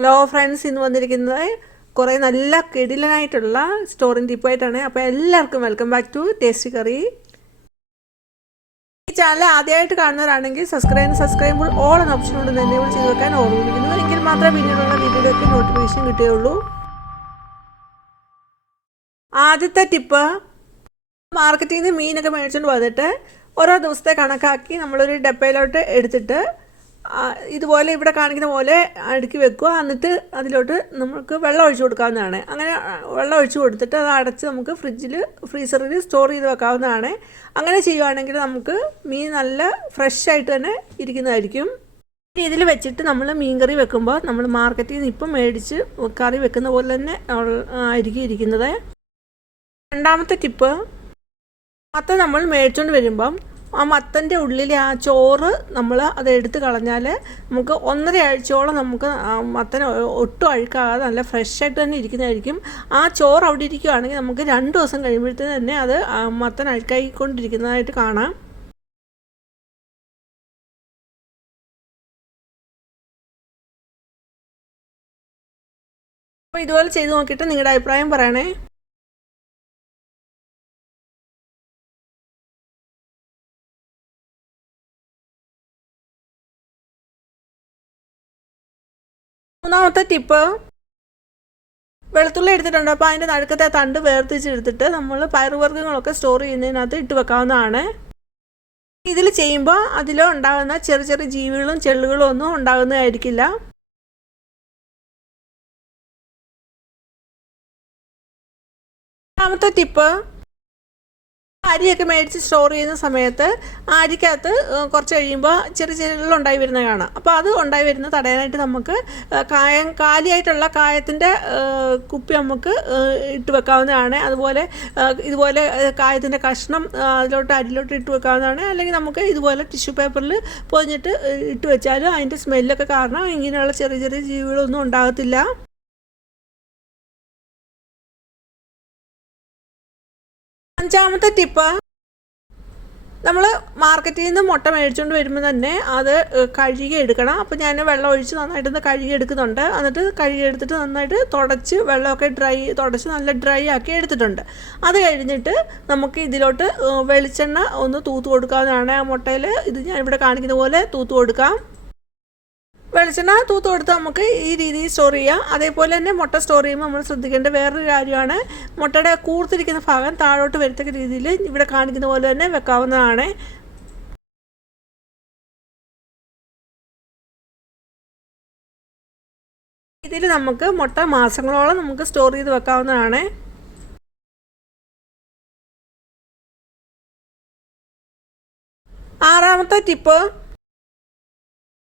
Hello friends, ഇന്ന് വന്നിരിക്കുന്നത് കുറേ നല്ല കിടിലനായിട്ടുള്ള സ്റ്റോറിങ് ടിപ്പായിട്ടാണ്. അപ്പോൾ എല്ലാവർക്കും welcome back to Tasty Curry. ഈ ചാനൽ ആദ്യമായിട്ട് കാണുന്നവരാണെങ്കിൽ സബ്സ്ക്രൈബ് ഓൾ എന്ന ഓപ്ഷൻ കൊണ്ട് തന്നെ ചെയ്ത് വെക്കാൻ ഓർമ്മിപ്പിക്കുന്നു. എങ്കിൽ മാത്രമേ പിന്നീടുള്ള വീഡിയോയിലേക്ക് നോട്ടിഫിക്കേഷൻ കിട്ടുകയുള്ളൂ. ആദ്യത്തെ ടിപ്പ്, മാർക്കറ്റിൽ നിന്ന് മീനൊക്കെ മേടിച്ചുകൊണ്ട് വന്നിട്ട് ഓരോ ദിവസത്തെ കണക്കാക്കി നമ്മളൊരു ഡപ്പയിലോട്ട് എടുത്തിട്ട് ഇതുപോലെ ഇവിടെ കാണിക്കുന്ന പോലെ അടുക്കി വെക്കുക. എന്നിട്ട് അതിലോട്ട് നമുക്ക് വെള്ളം ഒഴിച്ചു കൊടുക്കാവുന്നതാണ്. അങ്ങനെ വെള്ളം ഒഴിച്ചു കൊടുത്തിട്ട് അത് അടച്ച് നമുക്ക് ഫ്രീസറിൽ സ്റ്റോർ ചെയ്ത് വെക്കാവുന്നതാണ്. അങ്ങനെ ചെയ്യുകയാണെങ്കിൽ നമുക്ക് മീൻ നല്ല ഫ്രഷ് ആയിട്ട് തന്നെ ഇരിക്കുന്നതായിരിക്കും. ഈ രീതിയിൽ വെച്ചിട്ട് നമ്മൾ മീൻ കറി വെക്കുമ്പോൾ നമ്മൾ മാർക്കറ്റിൽ നിന്ന് ഇപ്പം മേടിച്ച് കറി വെക്കുന്ന പോലെ തന്നെ ആയിരിക്കും ഇരിക്കുന്നത്. രണ്ടാമത്തെ ടിപ്പ്, മത്ത നമ്മൾ മേടിച്ചുകൊണ്ട് വരുമ്പം ആ മത്തൻ്റെ ഉള്ളിലെ ആ ചോറ് നമ്മൾ അത് എടുത്ത് കളഞ്ഞാൽ നമുക്ക് 1.5 ആഴ്ചയോളം നമുക്ക് മത്തൻ ഒട്ടും അഴുക്കാകാതെ നല്ല ഫ്രഷായിട്ട് തന്നെ ഇരിക്കുന്നതായിരിക്കും. ആ ചോറ് അവിടെ ഇരിക്കുകയാണെങ്കിൽ നമുക്ക് 2 ദിവസം കഴിയുമ്പോഴത്തേന് തന്നെ അത് മത്തൻ അഴുക്കായിക്കൊണ്ടിരിക്കുന്നതായിട്ട് കാണാം. അപ്പോൾ ഇതുപോലെ ചെയ്ത് നോക്കിയിട്ട് നിങ്ങളുടെ അഭിപ്രായം പറയണേ. മൂന്നാമത്തെ ടിപ്പ്, വെളുത്തുള്ളി എടുത്തിട്ടുണ്ട്. അപ്പോൾ അതിൻ്റെ നടുക്കത്തെ തണ്ട് വേർതിരിച്ചെടുത്തിട്ട് നമ്മൾ പയറുവർഗ്ഗങ്ങളൊക്കെ സ്റ്റോർ ചെയ്യുന്നതിനകത്ത് ഇട്ട് വെക്കാവുന്നതാണ്. ഇതിൽ ചെയ്യുമ്പോൾ അതിൽ ഉണ്ടാകുന്ന ചെറിയ ചെറിയ ജീവികളും ചെള്ളുകളും ഒന്നും ഉണ്ടാകുന്നതായിരിക്കില്ല. രണ്ടാമത്തെ ടിപ്പ്, അരിയൊക്കെ മേടിച്ച് സ്റ്റോർ ചെയ്യുന്ന സമയത്ത് അരിക്കകത്ത് കുറച്ച് കഴിയുമ്പോൾ ചെറിയ ചെള്ളുണ്ടായി വരുന്ന കാണാം. അപ്പോൾ അത് ഉണ്ടായി വരുന്ന തടയാനായിട്ട് നമുക്ക് കാലിയായിട്ടുള്ള കായത്തിൻ്റെ കുപ്പി നമുക്ക് ഇട്ട് വെക്കാവുന്നതാണ്. അതുപോലെ ഇതുപോലെ കായത്തിൻ്റെ കഷ്ണം അരിയിലോട്ട് ഇട്ട് വെക്കാവുന്നതാണ്. അല്ലെങ്കിൽ നമുക്ക് ഇതുപോലെ ടിഷ്യൂ പേപ്പറിൽ പൊതിഞ്ഞിട്ട് ഇട്ട് വെച്ചാലും അതിൻ്റെ സ്മെല്ലൊക്കെ കാരണം ഇങ്ങനെയുള്ള ചെറിയ ചെറിയ ജീവികളൊന്നും ഉണ്ടാകത്തില്ല. അഞ്ചാമത്തെ ടിപ്പ്, നമ്മൾ മാർക്കറ്റിൽ നിന്ന് മുട്ട മേടിച്ചുകൊണ്ട് വരുമ്പോൾ തന്നെ അത് കഴുകി എടുക്കണം. അപ്പോൾ ഞാൻ വെള്ളം ഒഴിച്ച് നന്നായിട്ടൊന്ന് കഴുകി എടുക്കുന്നുണ്ട്. എന്നിട്ട് കഴുകി എടുത്തിട്ട് നന്നായിട്ട് തുടച്ച് വെള്ളമൊക്കെ തുടച്ച് നല്ല ഡ്രൈ ആക്കി എടുത്തിട്ടുണ്ട്. അത് കഴിഞ്ഞിട്ട് നമുക്ക് ഇതിലോട്ട് വെളിച്ചെണ്ണ ഒന്ന് തൂത്ത് കൊടുക്കാവുന്നതാണ്. ആ മുട്ടയിൽ ഇത് ഞാൻ ഇവിടെ കാണിക്കുന്ന പോലെ തൂത്ത് കൊടുക്കാം. വെളിച്ചെണ്ണ തൂത്ത് കൊടുത്ത് നമുക്ക് ഈ രീതിയിൽ സ്റ്റോർ ചെയ്യാം. അതേപോലെ തന്നെ മുട്ട സ്റ്റോർ ചെയ്യുമ്പോൾ നമ്മൾ ശ്രദ്ധിക്കേണ്ട വേറൊരു കാര്യമാണ്, മുട്ടയുടെ കൂർത്തിരിക്കുന്ന ഭാഗം താഴോട്ട് വരത്തക്ക രീതിയിൽ ഇവിടെ കാണിക്കുന്ന പോലെ തന്നെ വെക്കാവുന്നതാണ്. ഇതിൽ നമുക്ക് മുട്ട മാസങ്ങളോളം നമുക്ക് സ്റ്റോർ ചെയ്ത് വെക്കാവുന്നതാണ്. ആറാമത്തെ ടിപ്പ്,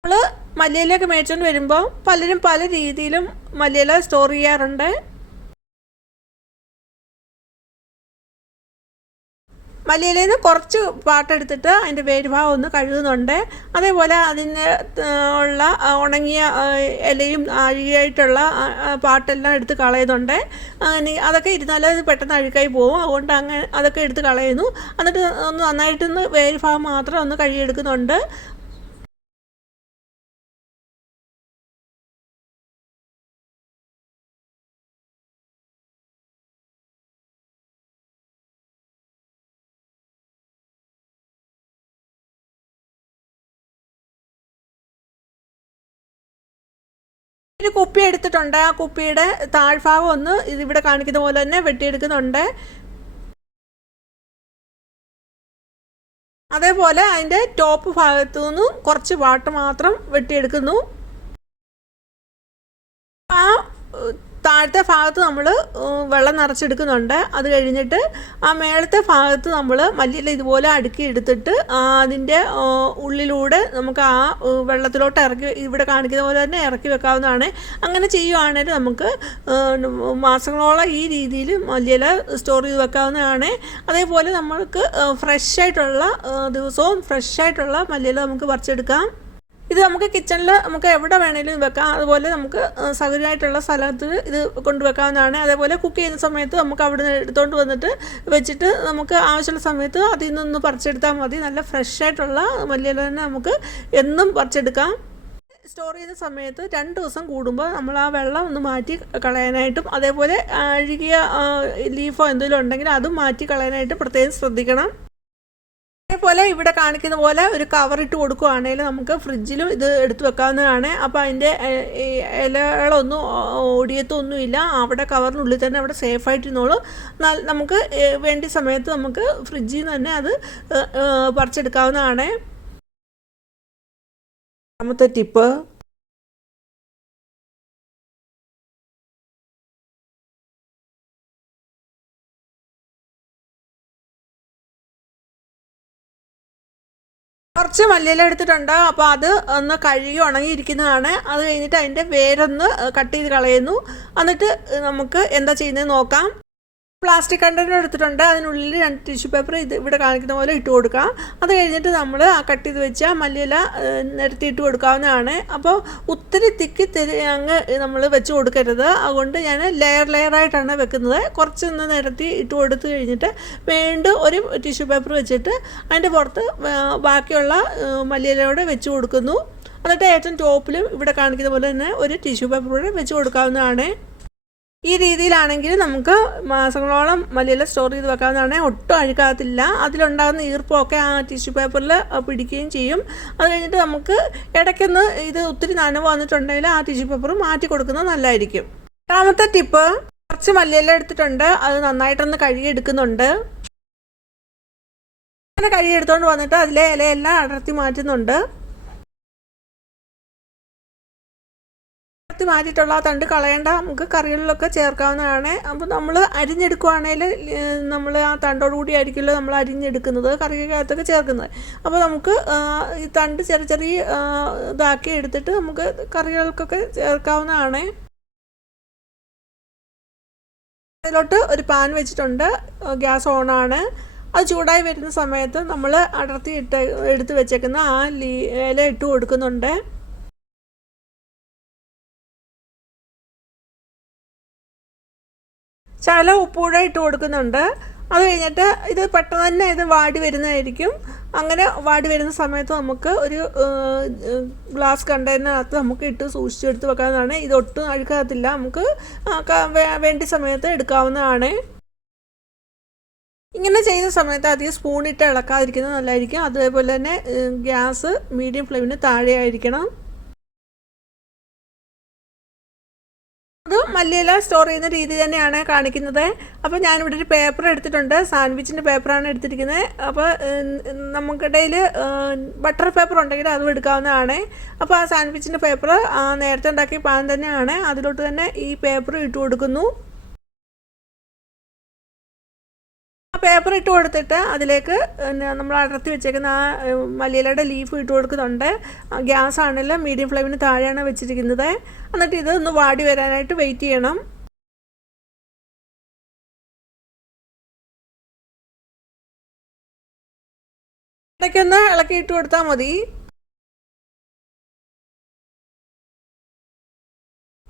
നമ്മൾ മല്ലിയിലൊക്കെ മേടിച്ചുകൊണ്ട് വരുമ്പോൾ പലരും പല രീതിയിലും മല്ലിയില സ്റ്റോർ ചെയ്യാറുണ്ട്. മല്ലിയിലയിൽ നിന്ന് കുറച്ച് പാട്ടെടുത്തിട്ട് അതിൻ്റെ വേരുഭാഗം ഒന്ന് കഴുകുന്നുണ്ട്. അതേപോലെ അതിന് ഉള്ള ഉണങ്ങിയ ഇലയും അഴുകിയായിട്ടുള്ള പാട്ടെല്ലാം എടുത്ത് കളയുന്നുണ്ട്. അതൊക്കെ ഇരുന്നാൽ അത് പെട്ടെന്ന് അഴുക്കായി പോകും. അതുകൊണ്ട് അങ്ങനെ അതൊക്കെ എടുത്ത് കളയുന്നു. എന്നിട്ട് ഒന്ന് നന്നായിട്ടൊന്ന് വേരുഭാഗം മാത്രം ഒന്ന് കഴുകിയെടുക്കുന്നുണ്ട്. ഒരു കുപ്പി എടുത്തിട്ടുണ്ട്. ആ കുപ്പിയുടെ താഴ്ഭാഗം ഒന്ന് ഇതിവിടെ കാണിക്കുന്ന പോലെ തന്നെ വെട്ടിയെടുക്കുന്നുണ്ട്. അതേപോലെ അതിൻ്റെ ടോപ്പ് ഭാഗത്തു നിന്നും കുറച്ച് പാട്ട് മാത്രം വെട്ടിയെടുക്കുന്നു. ആ താഴത്തെ ഭാഗത്ത് നമ്മൾ വെള്ളം നിറച്ചെടുക്കുന്നുണ്ട്. അത് കഴിഞ്ഞിട്ട് ആ മേളത്തെ ഭാഗത്ത് നമ്മൾ മല്ലിയില ഇതുപോലെ അടുക്കി എടുത്തിട്ട് അതിൻ്റെ ഉള്ളിലൂടെ നമുക്ക് ആ വെള്ളത്തിലോട്ട് ഇവിടെ കാണിക്കുന്ന പോലെ തന്നെ ഇറക്കി വെക്കാവുന്നതാണ്. അങ്ങനെ ചെയ്യുവാണെങ്കിൽ നമുക്ക് മാസങ്ങളോളം ഈ രീതിയിൽ മല്ലിയില സ്റ്റോർ ചെയ്ത് വെക്കാവുന്നതാണ്. അതേപോലെ നമ്മൾക്ക് ഫ്രഷായിട്ടുള്ള ദിവസവും ഫ്രഷായിട്ടുള്ള മല്ലിയില നമുക്ക് പറിച്ചെടുക്കാം. ഇത് നമുക്ക് കിച്ചണിൽ നമുക്ക് എവിടെ വേണമെങ്കിലും വെക്കാം. അതുപോലെ നമുക്ക് സൗകര്യമായിട്ടുള്ള സ്ഥലത്ത് ഇത് കൊണ്ടുവെക്കാവുന്നതാണ്. അതേപോലെ കുക്ക് ചെയ്യുന്ന സമയത്ത് നമുക്ക് അവിടെ നിന്ന് എടുത്തുകൊണ്ട് വന്നിട്ട് വെച്ചിട്ട് നമുക്ക് ആവശ്യമുള്ള സമയത്ത് അതിൽ നിന്നൊന്ന് പറിച്ചെടുത്താൽ മതി. നല്ല ഫ്രഷായിട്ടുള്ള മല്ലിയില തന്നെ നമുക്ക് എന്നും പറിച്ചെടുക്കാം. സ്റ്റോർ ചെയ്യുന്ന സമയത്ത് 2 ദിവസം കൂടുമ്പോൾ നമ്മൾ ആ വെള്ളം ഒന്ന് മാറ്റി കളയാനായിട്ടും അതേപോലെ അഴുകിയ ലീഫോ എന്തെങ്കിലും ഉണ്ടെങ്കിൽ അതും മാറ്റി കളയാനായിട്ട് പ്രത്യേകം ശ്രദ്ധിക്കണം. അതേപോലെ ഇവിടെ കാണിക്കുന്ന പോലെ ഒരു കവർ ഇട്ട് കൊടുക്കുകയാണെങ്കിൽ നമുക്ക് ഫ്രിഡ്ജിലും ഇത് എടുത്ത് വെക്കാവുന്നതാണ്. അപ്പോൾ അതിൻ്റെ ഇലകളൊന്നും ഒടിയത്തൊന്നുമില്ല, അവിടെ കവറിനുള്ളിൽ തന്നെ അവിടെ സേഫായിട്ടിരുന്നോളും. നമുക്ക് വേണ്ട സമയത്ത് നമുക്ക് ഫ്രിഡ്ജിൽ നിന്ന് തന്നെ അത് പറിച്ചെടുക്കാവുന്നതാണ്. രണ്ടാമത്തെ ടിപ്പ്, കുറച്ച് മല്ലിയില എടുത്തിട്ടുണ്ട്. അപ്പോൾ അത് ഒന്ന് കഴുകി ഉണങ്ങിയിരിക്കുന്നതാണ്. അത് കഴിഞ്ഞിട്ട് അതിൻ്റെ വേരൊന്ന് കട്ട് ചെയ്ത് കളയുന്നു. എന്നിട്ട് നമുക്ക് എന്താ ചെയ്യുന്നത് നോക്കാം. പ്ലാസ്റ്റിക് കണ്ടെയ്നർ എടുത്തിട്ടുണ്ട്. അതിനുള്ളിൽ 2 ടിഷ്യൂ പേപ്പർ ഇത് ഇവിടെ കാണിക്കുന്ന പോലെ ഇട്ട് കൊടുക്കാം. അത് കഴിഞ്ഞിട്ട് നമ്മൾ ആ കട്ട് ചെയ്ത് വെച്ച മല്ലിയില നിരത്തി ഇട്ട് കൊടുക്കാവുന്നതാണ്. അപ്പോൾ ഒത്തിരി തിക്കി അങ്ങ് നമ്മൾ വെച്ച് കൊടുക്കരുത്. അതുകൊണ്ട് ഞാൻ ലെയറായിട്ടാണ് വെക്കുന്നത്. കുറച്ചൊന്ന് നിരത്തി ഇട്ട് കൊടുത്ത് കഴിഞ്ഞിട്ട് വീണ്ടും ഒരു ടിഷ്യൂ പേപ്പർ വെച്ചിട്ട് അതിൻ്റെ പുറത്ത് ബാക്കിയുള്ള മല്ലിയിലയോടെ വെച്ച് കൊടുക്കുന്നു. എന്നിട്ട് ഏറ്റവും ടോപ്പിലും ഇവിടെ കാണിക്കുന്ന പോലെ തന്നെ ഒരു ടിഷ്യൂ പേപ്പർ കൂടെ വെച്ച് കൊടുക്കാവുന്നതാണ്. ഈ രീതിയിലാണെങ്കിൽ നമുക്ക് മാസങ്ങളോളം മല്ലിയില സ്റ്റോർ ചെയ്ത് വെക്കാവുന്നതാണ്. ഒട്ടും അഴുക്കാകത്തില്ല. അതിലുണ്ടാകുന്ന ഈർപ്പമൊക്കെ ആ ടിഷ്യൂ പേപ്പറിൽ പിടിക്കുകയും ചെയ്യും. അത് കഴിഞ്ഞിട്ട് നമുക്ക് ഇടയ്ക്കൊന്ന് ഇത് ഒത്തിരി നനവ് വന്നിട്ടുണ്ടെങ്കിൽ ആ ടിഷ്യൂ പേപ്പർ മാറ്റി കൊടുക്കുന്നത് നല്ലതായിരിക്കും. രണ്ടാമത്തെ ടിപ്പ്, കുറച്ച് മല്ലിയില എടുത്തിട്ടുണ്ട്. അത് നന്നായിട്ടൊന്ന് കഴുകിയെടുക്കുന്നുണ്ട്. അങ്ങനെ കഴുകിയെടുത്തുകൊണ്ട് വന്നിട്ട് അതിലെ ഇലയെല്ലാം അടർത്തി മാറ്റുന്നുണ്ട്. മാറ്റിയിട്ടുള്ള ആ തണ്ട് കളയേണ്ട, നമുക്ക് കറികളിലൊക്കെ ചേർക്കാവുന്നതാണ്. അപ്പോൾ നമ്മൾ അരിഞ്ഞെടുക്കുകയാണെങ്കിൽ നമ്മൾ ആ തണ്ടോടുകൂടി ആയിരിക്കുമല്ലോ നമ്മൾ അരിഞ്ഞെടുക്കുന്നത്, കറിക്കകത്തൊക്കെ ചേർക്കുന്നത്. അപ്പോൾ നമുക്ക് ഈ തണ്ട് ചെറിയ ഇതാക്കി എടുത്തിട്ട് നമുക്ക് കറികൾക്കൊക്കെ ചേർക്കാവുന്നതാണ്. അതിലോട്ട് ഒരു പാൻ വെച്ചിട്ടുണ്ട്. ഗ്യാസ് ഓണാണ്. അത് ചൂടായി വരുന്ന സമയത്ത് നമ്മൾ അടർത്തി എടുത്ത് വെച്ചേക്കുന്ന ആ ഇല ഇട്ട് കൊടുക്കുന്നുണ്ട്. ശകലം ഉപ്പൂടെ ഇട്ട് കൊടുക്കുന്നുണ്ട്. അത് കഴിഞ്ഞിട്ട് ഇത് പെട്ടെന്ന് തന്നെ ഇത് വാടി വരുന്നതായിരിക്കും. അങ്ങനെ വാടി വരുന്ന സമയത്ത് നമുക്ക് ഒരു ഗ്ലാസ് കണ്ടെയ്നറിനകത്ത് നമുക്ക് ഇട്ട് സൂക്ഷിച്ചെടുത്ത് വെക്കാവുന്നതാണ്. ഇതൊട്ടും അഴുക്കാകത്തില്ല. നമുക്ക് വേണ്ട സമയത്ത് എടുക്കാവുന്നതാണ്. ഇങ്ങനെ ചെയ്യുന്ന സമയത്ത് അധികം സ്പൂണിട്ട് ഇളക്കാതിരിക്കുന്നത് നല്ലതായിരിക്കും. അതേപോലെ തന്നെ ഗ്യാസ് മീഡിയം ഫ്ലെയിമിന് താഴെയായിരിക്കണം. അത് മല്ലിയില സ്റ്റോർ ചെയ്യുന്ന രീതി തന്നെയാണ് കാണിക്കുന്നത്. അപ്പോൾ ഞാനിവിടെ ഒരു പേപ്പർ എടുത്തിട്ടുണ്ട്. സാൻഡ്വിച്ചിൻ്റെ പേപ്പറാണ് എടുത്തിരിക്കുന്നത്. അപ്പോൾ നമുക്കിടയിൽ ബട്ടർ പേപ്പർ ഉണ്ടെങ്കിൽ അതും എടുക്കാവുന്നതാണ്. അപ്പോൾ ആ സാൻഡ്വിച്ചിൻ്റെ പേപ്പർ നേരത്തെ ഉണ്ടാക്കിയ പാൻ തന്നെയാണ്. അതിലോട്ട് തന്നെ ഈ പേപ്പർ ഇട്ട് കൊടുക്കുന്നു. പേപ്പർ ഇട്ട് കൊടുത്തിട്ട് അതിലേക്ക് നമ്മൾ അടർത്തി വെച്ചേക്കുന്ന ആ മല്ലിയിലയുടെ ലീഫ് ഇട്ട് കൊടുക്കുന്നുണ്ട്. ഗ്യാസ് ആണല്ലോ മീഡിയം ഫ്ലെയിമിന് താഴെയാണ് വെച്ചിരിക്കുന്നത്. എന്നിട്ട് ഇത് ഒന്ന് വാടി വരാനായിട്ട് വെയിറ്റ് ചെയ്യണം. ഇടയ്ക്കൊന്ന് ഇളക്കി ഇട്ട് കൊടുത്താൽ മതി.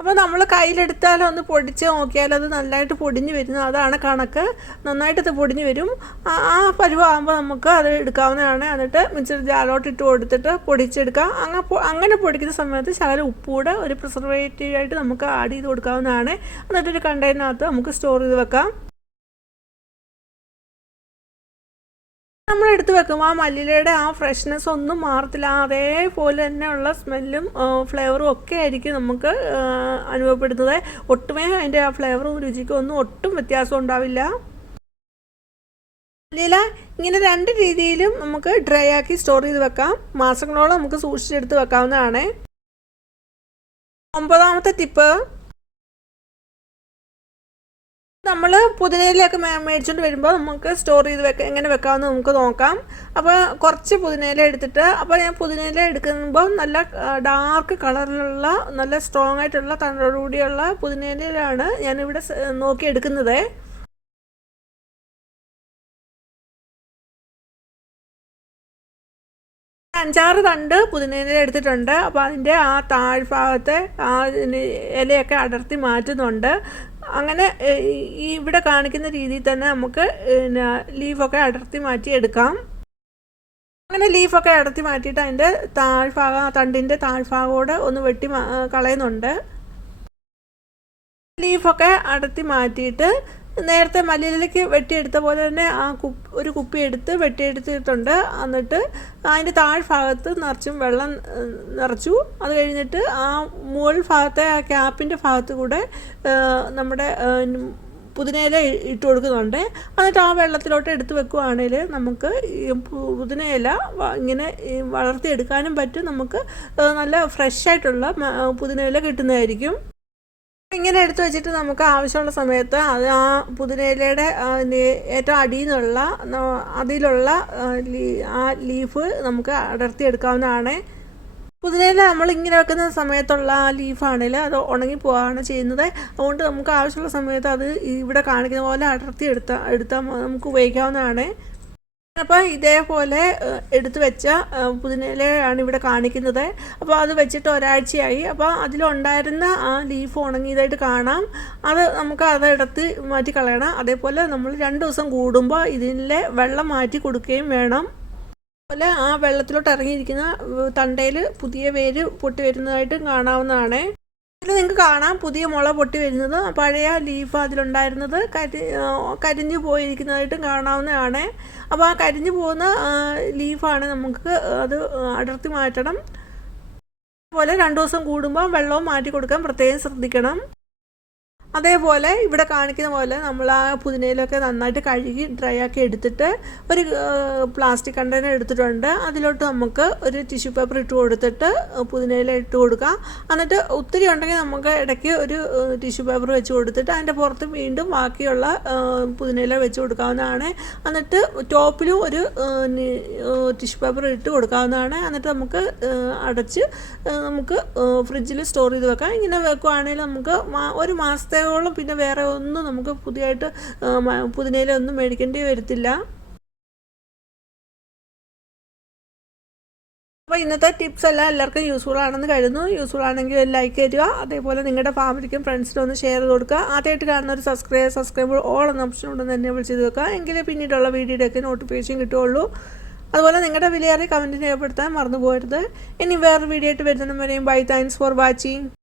അപ്പോൾ നമ്മൾ കയ്യിലെടുത്താൽ ഒന്ന് പൊടിച്ച് നോക്കിയാൽ അത് നല്ലതായിട്ട് പൊടിഞ്ഞ് വരുന്നു. അതാണ് കണക്ക്. നന്നായിട്ട് ഇത് പൊടിഞ്ഞ് വരും. ആ പരുവാകുമ്പോൾ നമുക്ക് അത് എടുക്കാവുന്നതാണ്. എന്നിട്ട് മിക്സർ ജാറിലോട്ട് ഇട്ട് കൊടുത്തിട്ട് പൊടിച്ചെടുക്കാം. അങ്ങനെ പൊടിക്കുന്ന സമയത്ത് ശകലം ഉപ്പൂടെ ഒരു പ്രിസർവേറ്റീവായിട്ട് നമുക്ക് ആഡ് ചെയ്ത് കൊടുക്കാവുന്നതാണ്. എന്നിട്ടൊരു കണ്ടെയ്നറിനകത്ത് നമുക്ക് സ്റ്റോർ ചെയ്ത് വെക്കാം. നമ്മൾ എടുത്ത് വെക്കുമ്പോൾ ആ മല്ലിയിലയുടെ ആ ഫ്രഷ്നെസ് ഒന്നും മാറത്തില്ല. അതേപോലെ തന്നെയുള്ള സ്മെല്ലും ഫ്ലേവറും ഒക്കെ ആയിരിക്കും നമുക്ക് അനുഭവപ്പെടുന്നത്. ഒട്ടുമേ അതിൻ്റെ ആ ഫ്ലേവറും രുചിക്കും ഒന്നും ഒട്ടും വ്യത്യാസം ഉണ്ടാവില്ല. മല്ലിയില ഇങ്ങനെ 2 രീതിയിലും നമുക്ക് ഡ്രൈ ആക്കി സ്റ്റോർ ചെയ്ത് വെക്കാം. മാസങ്ങളോളം നമുക്ക് സൂക്ഷിച്ചെടുത്ത് വെക്കാവുന്നതാണ്. 9ാമത്തെ ടിപ്പ്, നമ്മൾ പുതിനയിലൊക്കെ മേടിച്ചുകൊണ്ട് വരുമ്പോൾ നമുക്ക് സ്റ്റോർ ചെയ്ത് എങ്ങനെ വെക്കാമെന്ന് നമുക്ക് നോക്കാം. അപ്പോൾ കുറച്ച് പുതിനയില എടുത്തിട്ട്, അപ്പോൾ ഞാൻ പുതിനയില എടുക്കുമ്പോൾ നല്ല ഡാർക്ക് കളറിലുള്ള നല്ല സ്ട്രോങ് ആയിട്ടുള്ള തണ്ടോടുകൂടിയുള്ള പുതിനയിലാണ് ഞാനിവിടെ നോക്കി എടുക്കുന്നത്. 5-6 തണ്ട് പുതിനയില എടുത്തിട്ടുണ്ട്. അപ്പോൾ അതിൻ്റെ ആ താഴ്ഭാഗത്തെ ആ ഇലയൊക്കെ അടർത്തി മാറ്റുന്നുണ്ട്. അങ്ങനെ ഇവിടെ കാണിക്കുന്ന രീതിയിൽ തന്നെ നമുക്ക് ലീഫൊക്കെ അടർത്തി മാറ്റി എടുക്കാം. അങ്ങനെ ലീഫൊക്കെ അടർത്തി മാറ്റിയിട്ട് അതിൻ്റെ താഴ്ഭാഗം തണ്ടിൻ്റെ താഴ്ഭാഗത്തോടെ ഒന്ന് വെട്ടി കളയുന്നുണ്ട്. ലീഫൊക്കെ അടർത്തി മാറ്റിയിട്ട് നേരത്തെ മല്ലിയിലേക്ക് വെട്ടിയെടുത്ത പോലെ തന്നെ ഒരു കുപ്പി എടുത്ത് വെട്ടിയെടുത്തിട്ടുണ്ട്. എന്നിട്ട് അതിൻ്റെ താഴ്ഭാഗത്ത് നിറച്ചും വെള്ളം നിറച്ചു. അത് കഴിഞ്ഞിട്ട് ആ മുകൾ ഭാഗത്തെ ആ ക്യാപ്പിൻ്റെ ഭാഗത്ത് കൂടെ നമ്മുടെ പുതിനയില ഇട്ട് കൊടുക്കുന്നുണ്ട്. എന്നിട്ട് ആ വെള്ളത്തിലോട്ട് എടുത്ത് വെക്കുകയാണെങ്കിൽ നമുക്ക് ഈ പുതിനയില ഇങ്ങനെ വളർത്തിയെടുക്കാനും പറ്റും. നമുക്ക് നല്ല ഫ്രഷായിട്ടുള്ള പുതിനയില കിട്ടുന്നതായിരിക്കും. ഇങ്ങനെ എടുത്തു വെച്ചിട്ട് നമുക്ക് ആവശ്യമുള്ള സമയത്ത് അത് ആ പുതിനയിലയുടെ ഏറ്റവും അതിലുള്ള ആ ലീഫ് നമുക്ക് അടർത്തിയെടുക്കാവുന്നതാണ്. പുതിനയില നമ്മൾ ഇങ്ങനെ വെക്കുന്ന സമയത്തുള്ള ആ ലീഫാണെങ്കിൽ അത് ഉണങ്ങിപ്പോവാണ് ചെയ്യുന്നത്. അതുകൊണ്ട് നമുക്ക് ആവശ്യമുള്ള സമയത്ത് അത് ഇവിടെ കാണിക്കുന്ന പോലെ എടുത്താൽ നമുക്ക് ഉപയോഗിക്കാവുന്നതാണ്. അപ്പോൾ ഇതേപോലെ എടുത്തു വെച്ച പുതിനയിലയാണ് ഇവിടെ കാണിക്കുന്നത്. അപ്പോൾ അത് വെച്ചിട്ട് ഒരാഴ്ചയായി. അപ്പോൾ അതിലുണ്ടായിരുന്ന ആ ലീഫ് ഉണങ്ങിയതായിട്ട് കാണാം. നമുക്ക് അതെടുത്ത് മാറ്റി കളയണം. അതേപോലെ നമ്മൾ 2 ദിവസം കൂടുമ്പോൾ ഇതിലെ വെള്ളം മാറ്റി കൊടുക്കുകയും വേണം. അതുപോലെ ആ വെള്ളത്തിലോട്ട് ഇറങ്ങിയിരിക്കുന്ന തണ്ടയിൽ പുതിയ വേര് പൊട്ടി വരുന്നതായിട്ടും കാണാവുന്നതാണ്. ഇതിൽ നിങ്ങൾക്ക് കാണാം പുതിയ മുള പൊട്ടി വരുന്നത്, പഴയ ലീഫ് അതിലുണ്ടായിരുന്നത് കരിഞ്ഞു പോയിരിക്കുന്നതായിട്ടും കാണാവുന്നതാണ്. അപ്പോൾ ആ കരിഞ്ഞു പോകുന്ന ലീഫാണ് നമുക്ക് അത് അടർത്തി മാറ്റണം. അതുപോലെ 2 ദിവസം കൂടുമ്പോൾ വെള്ളവും മാറ്റി കൊടുക്കാൻ പ്രത്യേകം ശ്രദ്ധിക്കണം. അതേപോലെ ഇവിടെ കാണിക്കുന്ന പോലെ നമ്മൾ ആ പുതിനയിലൊക്കെ നന്നായിട്ട് കഴുകി ഡ്രൈ ആക്കി എടുത്തിട്ട് ഒരു പ്ലാസ്റ്റിക് കണ്ടെയ്നർ എടുത്തിട്ടുണ്ട്. അതിലോട്ട് നമുക്ക് ഒരു ടിഷ്യൂ പേപ്പർ ഇട്ട് കൊടുത്തിട്ട് പുതിനയില ഇട്ട് കൊടുക്കാം. എന്നിട്ട് ഒത്തിരി ഉണ്ടെങ്കിൽ നമുക്ക് ഇടയ്ക്ക് ഒരു ടിഷ്യൂ പേപ്പർ വെച്ച് കൊടുത്തിട്ട് അതിൻ്റെ പുറത്ത് വീണ്ടും ബാക്കിയുള്ള പുതിനയില വെച്ച് കൊടുക്കാവുന്നതാണ്. എന്നിട്ട് ടോപ്പിലും ഒരു ടിഷ്യൂ പേപ്പർ ഇട്ട് കൊടുക്കാവുന്നതാണ്. എന്നിട്ട് നമുക്ക് അടച്ച് നമുക്ക് ഫ്രിഡ്ജിൽ സ്റ്റോർ ചെയ്ത് വെക്കാം. ഇങ്ങനെ വെക്കുകയാണെങ്കിൽ നമുക്ക് ഒരു മാസത്തെ പിന്നെ വേറെ ഒന്നും നമുക്ക് പുതിയതായിട്ട് പുതിനയില ഒന്നും മേടിക്കേണ്ടി വരത്തില്ല. അപ്പോൾ ഇന്നത്തെ ടിപ്സ് എല്ലാം എല്ലാവർക്കും യൂസ്ഫുൾ ആണെന്ന് കരുതുന്നു. യൂസ്ഫുൾ ആണെങ്കിൽ ലൈക്ക് തരിക. അതേപോലെ നിങ്ങളുടെ ഫാമിലിക്കും ഫ്രണ്ട്സിനും ഒന്ന് ഷെയർ ചെയ്ത് കൊടുക്കുക. ആദ്യമായിട്ട് കാണുന്ന ഒരു സബ്സ്ക്രൈബ് ഓൾ എന്ന ഓപ്ഷൻ ഉണ്ടെന്ന് തന്നെ വിളിച്ച് വെക്കുക. എങ്കിലേ പിന്നീടുള്ള വീഡിയോയുടെയൊക്കെ നോട്ടിഫിക്കേഷൻ കിട്ടുകയുള്ളൂ. അതുപോലെ നിങ്ങളുടെ വിലയേറിയ കമൻറ്റ് രേഖപ്പെടുത്താൻ മറന്നു പോകരുത്. ഇനി വേറൊരു വീഡിയോ ആയിട്ട് വരുന്നതിനും വരെയും ബൈ. Thanks for watching.